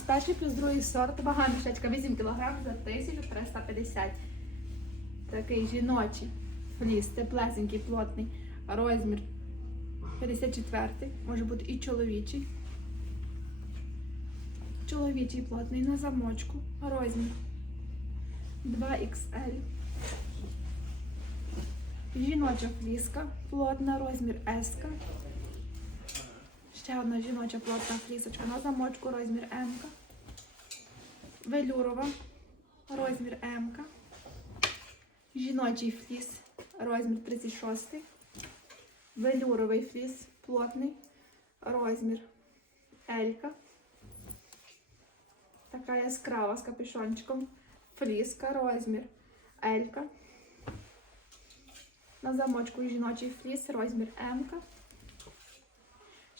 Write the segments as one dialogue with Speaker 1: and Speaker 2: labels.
Speaker 1: Перший плюс другий сорт, вага мішечка 8 кг за 1350. Такий жіночий фліс, теплесенький, плотний, розмір 54, може бути і чоловічий. Чоловічий плотний на замочку, розмір 2XL. Жіноча фліска, плотна, розмір S. Ще одна жіноча плотна флісочка на замочку, розмір М. Велюрова, розмір М. Жіночий фліс, розмір 36. Велюровий фліс, плотний, розмір L. Така яскрава з капюшончиком. Фліска, розмір L. На замочку жіночий фліс, розмір М.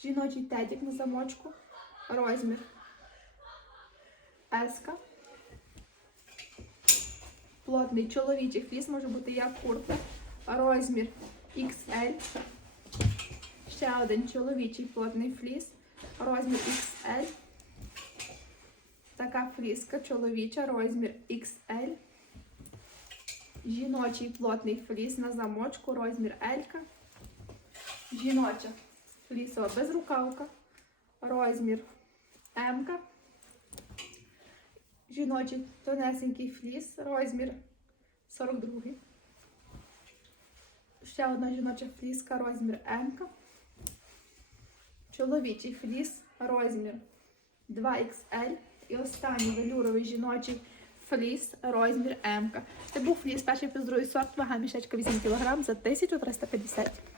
Speaker 1: Жіночий тедік на замочку, розмір S. Плотний чоловічий фліс може бути як куртка, розмір XL. Ще один чоловічий плотний фліс, розмір XL. Така фліска чоловіча, розмір XL. Жіночий плотний фліс на замочку, розмір L. Жіноча флісова безрукавка, розмір М. Жіночий тонесенький фліс, розмір 42. Ще одна жіноча фліска, розмір М. Чоловічий фліс, розмір 2XL. І останній велюровий жіночий фліс, розмір М. Це був фліс перший плюс другий сорт, вага мішечка 8 кг за 1350.